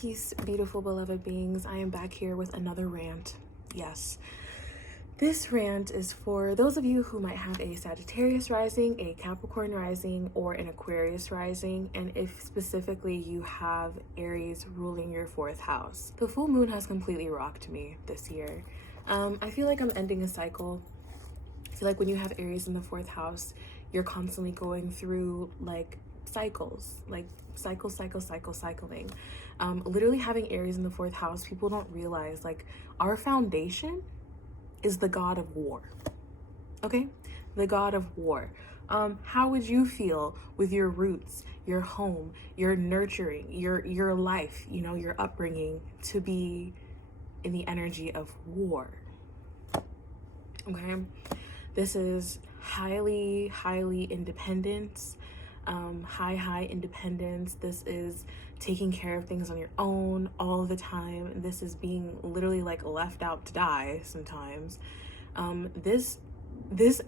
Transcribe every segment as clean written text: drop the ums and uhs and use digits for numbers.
Peace, beautiful beloved beings. I am back here with another rant. Yes, this rant is for those of you who might have a Sagittarius rising, a Capricorn rising, or an Aquarius rising, and if specifically you have Aries ruling your 4th house. The full moon has completely rocked me this year. I feel like I'm ending a cycle. I feel like when you have Aries in the 4th house, you're constantly going through like cycles, like cycling. Literally having Aries in the 4th house, people don't realize like our foundation is the god of war. Okay, the god of war. How would you feel with your roots, your home, your nurturing, your life, you know, your upbringing to be in the energy of war? Okay, this is highly independence, high independence. This is taking care of things on your own all the time. This is being literally like left out to die sometimes. This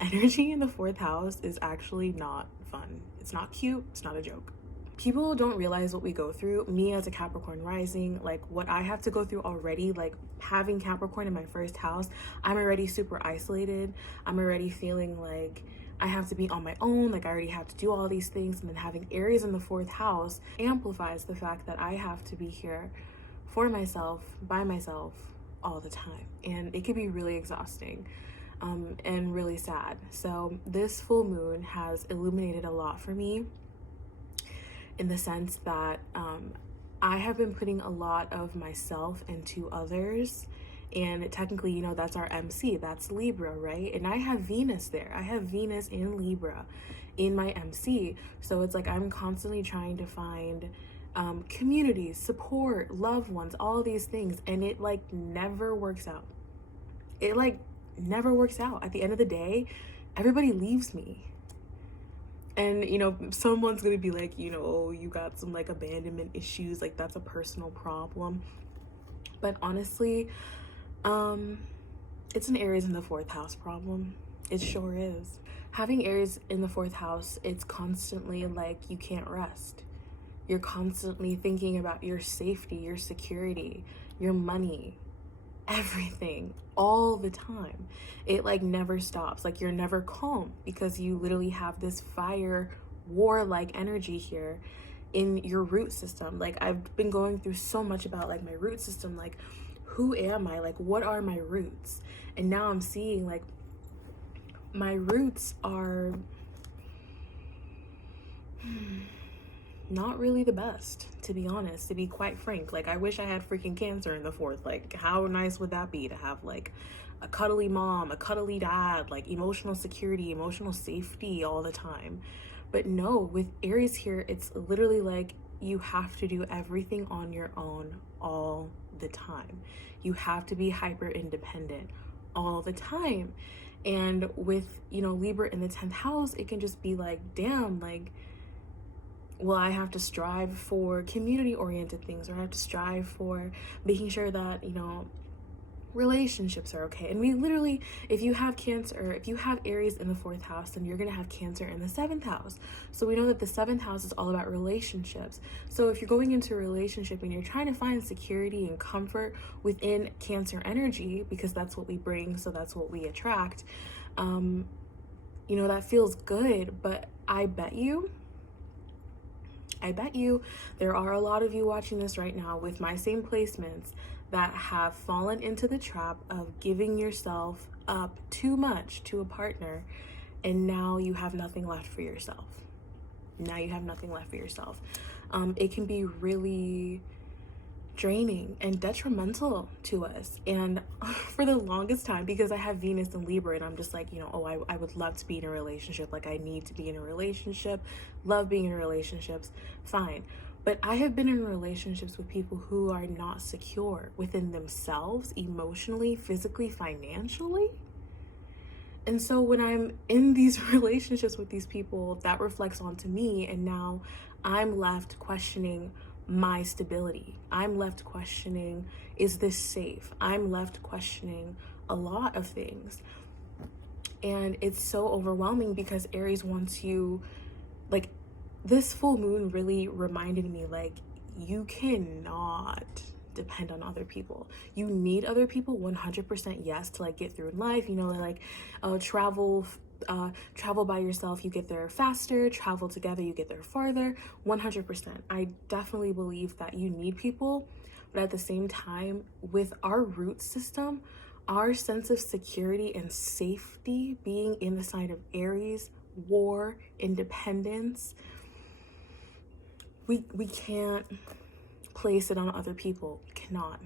energy in the 4th house is actually not fun. It's not cute. It's not a joke. People don't realize what we go through. Me as a Capricorn rising, like what I have to go through already, like having Capricorn in my 1st house, I'm already super isolated. I'm already feeling like I have to be on my own, like I already have to do all these things. And then having Aries in the 4th house amplifies the fact that I have to be here for myself, by myself all the time. And it can be really exhausting and really sad. So this full moon has illuminated a lot for me, in the sense that I have been putting a lot of myself into others. And technically, you know, that's our MC, that's Libra, right? And I have Venus there. I have Venus in Libra in my MC. So it's like I'm constantly trying to find community, support, loved ones, all these things. And it like never works out. It like never works out. At the end of the day, everybody leaves me. And, you know, someone's going to be like, you know, oh, you got some like abandonment issues. Like that's a personal problem. But honestly, it's an Aries in the 4th house problem. It sure is. Having Aries in the 4th house, it's constantly like you can't rest. You're constantly thinking about your safety, your security, your money, everything, all the time. It like never stops. Like you're never calm because you literally have this fire war-like energy here in your root system. Like I've been going through so much about like my root system, like who am I? Like, what are my roots? And now I'm seeing like my roots are not really the best, to be honest, to be quite frank. Like I wish I had freaking Cancer in the 4th. Like how nice would that be to have like a cuddly mom, a cuddly dad, like emotional security, emotional safety all the time. But no, with Aries here, it's literally like you have to do everything on your own all the time. You have to be hyper independent all the time. And with, you know, Libra in the 10th house, it can just be like, damn, like, well, I have to strive for community oriented things, or I have to strive for making sure that, you know, relationships are okay. And we literally, if you have Cancer, if you have Aries in the 4th house, then you're going to have Cancer in the 7th house. So we know that the 7th house is all about relationships. So if you're going into a relationship and you're trying to find security and comfort within Cancer energy, because that's what we bring, so that's what we attract, you know, that feels good. But I bet you there are a lot of you watching this right now with my same placements that have fallen into the trap of giving yourself up too much to a partner, and now you have nothing left for yourself. It can be really draining and detrimental to us. And for the longest time, because I have Venus in Libra and I'm just like, you know, oh, I would love to be in a relationship. Like I need to be in a relationship, love being in relationships, fine. But I have been in relationships with people who are not secure within themselves, emotionally, physically, financially. And so when I'm in these relationships with these people, that reflects onto me. And now I'm left questioning my stability. I'm left questioning, is this safe? I'm left questioning a lot of things. And it's so overwhelming because Aries wants you, like, this full moon really reminded me, like, you cannot depend on other people. You need other people 100%, yes, to like get through life, you know, like travel by yourself, you get there faster. Travel together, you get there farther. 100%. I definitely believe that you need people, but at the same time, with our root system, our sense of security and safety being in the sign of Aries, war, independence, we can't place it on other people. We cannot.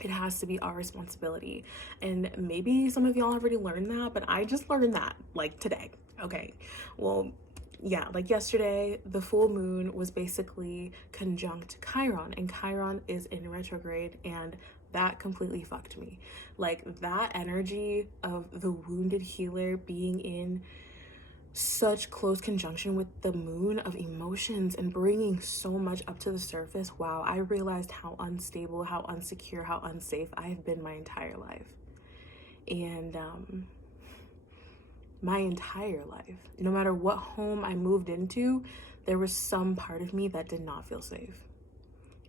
It has to be our responsibility. And maybe some of y'all already learned that, but I just learned that like today. Okay. Well, yeah, like yesterday, the full moon was basically conjunct Chiron, and Chiron is in retrograde, and that completely fucked me. Like that energy of the wounded healer being in such close conjunction with the moon of emotions and bringing so much up to the surface. Wow, I realized how unstable, how unsecure, how unsafe I have been my entire life. And my entire life, no matter what home I moved into, there was some part of me that did not feel safe.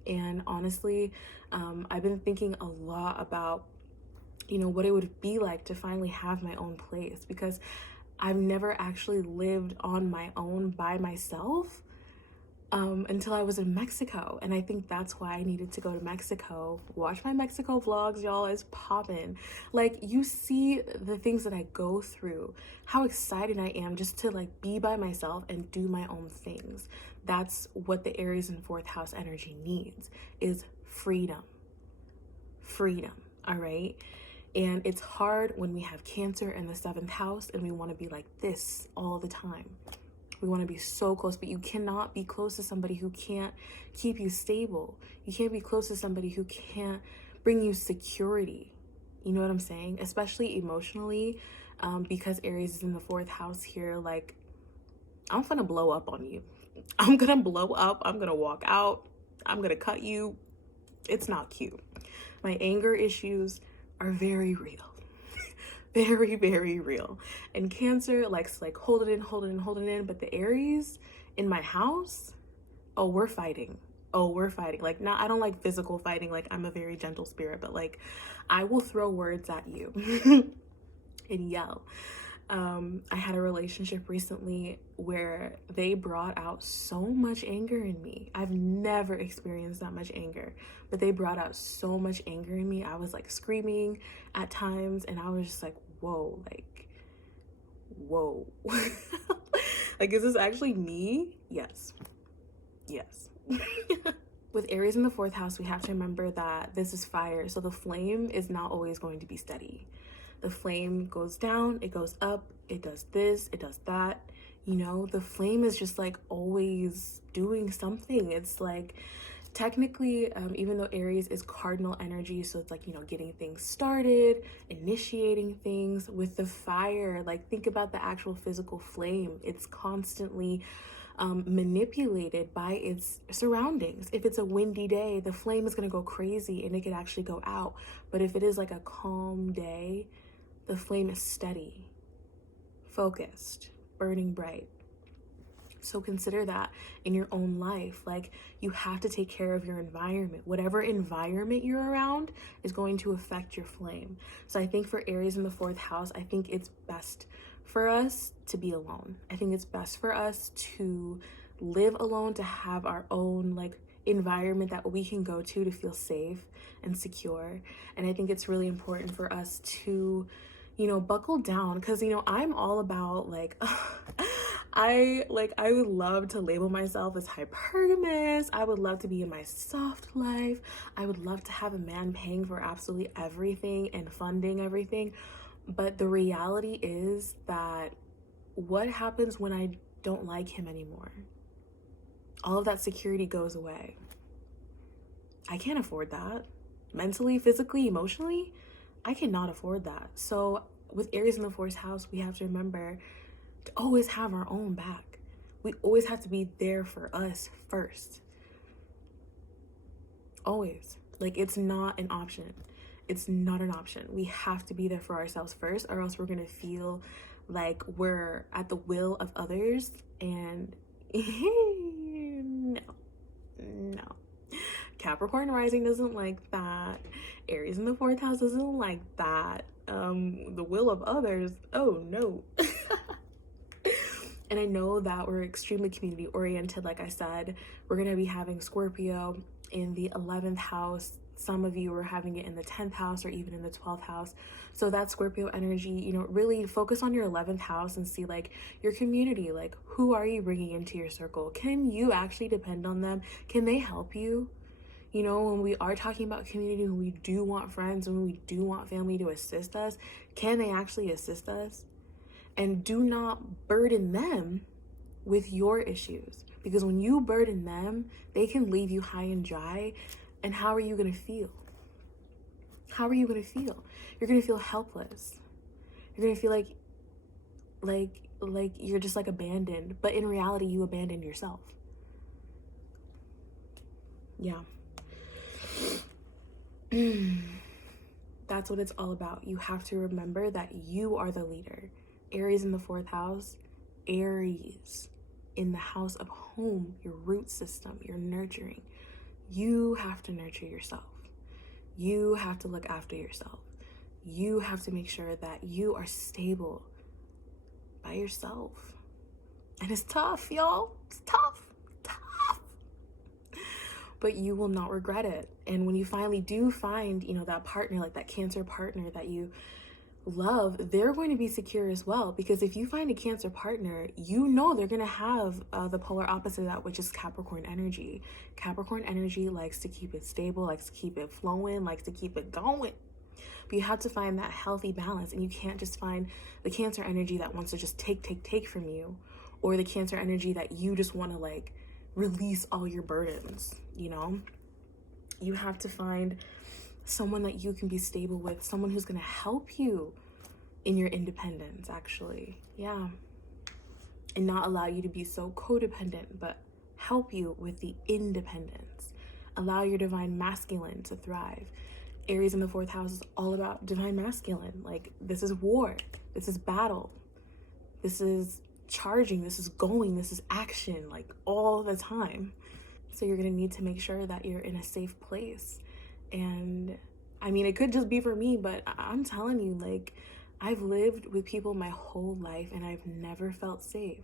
And honestly, I've been thinking a lot about, you know, what it would be like to finally have my own place, because I've never actually lived on my own by myself until I was in Mexico. And I think that's why I needed to go to Mexico. Watch my Mexico vlogs, y'all, is popping. Like, you see the things that I go through, how excited I am just to like be by myself and do my own things. That's what the Aries and fourth house energy needs, is freedom. Freedom, all right? And it's hard when we have Cancer in the seventh house and we want to be like this all the time. We want to be so close, but you cannot be close to somebody who can't keep you stable. You can't be close to somebody who can't bring you security. You know what I'm saying? Especially emotionally, because Aries is in the fourth house here. Like, I'm gonna blow up on you. I'm gonna blow up. I'm gonna walk out. I'm gonna cut you. It's not cute. My anger issues are very real. Very, very real. And Cancer likes to like hold it in. But the Aries in my house, oh, we're fighting. Like, not, I don't like physical fighting. Like, I'm a very gentle spirit, but like, I will throw words at you and yell. I had a relationship recently where they brought out so much anger in me. I've never experienced that much anger, but they brought out so much anger in me. I was like screaming at times, and I was just like, whoa. Like, is this actually me? Yes. With Aries in the fourth house, we have to remember that this is fire, so the flame is not always going to be steady. The flame goes down, it goes up, it does this, it does that. You know, the flame is just like always doing something. It's like, technically, even though Aries is cardinal energy, so it's like, you know, getting things started, initiating things. With the fire, like, think about the actual physical flame. It's constantly manipulated by its surroundings. If it's a windy day, the flame is going to go crazy and it could actually go out. But if it is like a calm day, the flame is steady, focused, burning bright. So consider that in your own life. Like, you have to take care of your environment. Whatever environment you're around is going to affect your flame. So I think for Aries in the fourth house, I think it's best for us to be alone. I think it's best for us to live alone, to have our own like environment that we can go to feel safe and secure. And I think it's really important for us to, you know, buckle down, because, you know, I'm all about like I would love to label myself as hypergamous. I would love to be in my soft life. I would love to have a man paying for absolutely everything and funding everything. But the reality is that what happens when I don't like him anymore? All of that security goes away. I can't afford that. Mentally, physically, emotionally, I cannot afford that. So with Aries in the fourth house, we have to remember to always have our own back. We always have to be there for us first. Always. Like, it's not an option. It's not an option. We have to be there for ourselves first, or else we're going to feel like we're at the will of others. And no. Capricorn rising doesn't like that. Aries in the 4th house doesn't like that. The will of others, oh no. And I know that we're extremely community oriented. Like I said, we're going to be having Scorpio in the 11th house. Some of you are having it in the 10th house or even in the 12th house. So that Scorpio energy, you know, really focus on your 11th house and see like your community, like who are you bringing into your circle? Can you actually depend on them? Can they help you? You know, when we are talking about community, when we do want friends, when we do want family to assist us, can they actually assist us? And do not burden them with your issues, because when you burden them, they can leave you high and dry. And how are you going to feel? How are you going to feel? You're going to feel helpless. You're going to feel like you're just like abandoned, but in reality, you abandoned yourself. Yeah. That's what it's all about. You have to remember that you are the leader. Aries in the 4th house, Aries in the house of home, your root system, your nurturing. You have to nurture yourself. You have to look after yourself. You have to make sure that you are stable by yourself. And it's tough, y'all. It's tough. But you will not regret it. And when you finally do find, you know, that partner, like that Cancer partner that you love, they're going to be secure as well. Because if you find a Cancer partner, you know they're going to have the polar opposite of that, which is Capricorn energy. Capricorn energy likes to keep it stable, likes to keep it flowing, likes to keep it going. But you have to find that healthy balance, and you can't just find the Cancer energy that wants to just take from you, or the Cancer energy that you just want to like release all your burdens. You know, you have to find someone that you can be stable with, someone who's going to help you in your independence, actually. Yeah. And not allow you to be so codependent, but help you with the independence. Allow your divine masculine to thrive. Aries in the 4th house is all about divine masculine. Like, this is war. This is battle. This is charging. This is going. This is action, like all the time. So you're going to need to make sure that you're in a safe place. And I mean, it could just be for me, but I'm telling you, like, I've lived with people my whole life and I've never felt safe.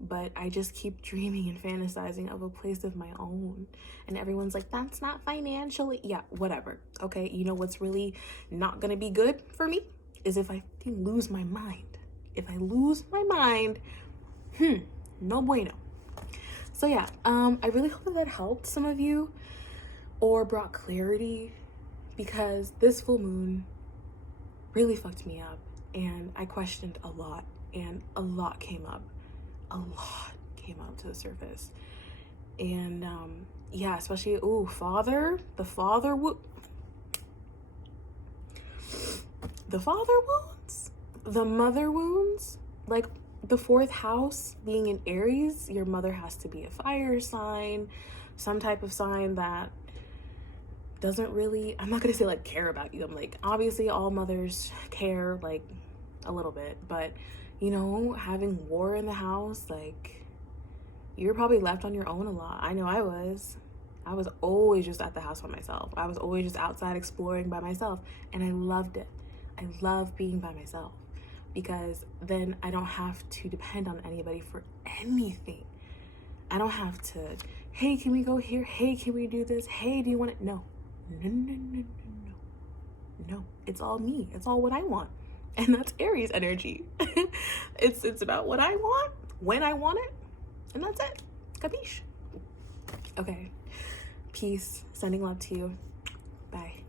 But I just keep dreaming and fantasizing of a place of my own. And everyone's like, that's not financially. Yeah, whatever. Okay, you know what's really not going to be good for me is if I lose my mind. If I lose my mind, no bueno. So yeah, I really hope that helped some of you or brought clarity, because this full moon really fucked me up and I questioned a lot, and a lot came up to the surface. And yeah, especially the father wounds, the mother wounds. Like, the 4th house being in Aries, your mother has to be a fire sign, some type of sign that doesn't really, I'm not gonna say like care about you. I'm like, obviously all mothers care like a little bit, but you know, having war in the house, like, you're probably left on your own a lot. I know I was always just at the house by myself. I was always just outside exploring by myself, and I loved it. I love being by myself, because then I don't have to depend on anybody for anything. I don't have to, hey, can we go here? Hey, can we do this? Hey, do you want it? No. No, it's all me. It's all what I want. And that's Aries energy. It's about what I want, when I want it, and that's it. Capiche? Okay. Peace. Sending love to you. Bye.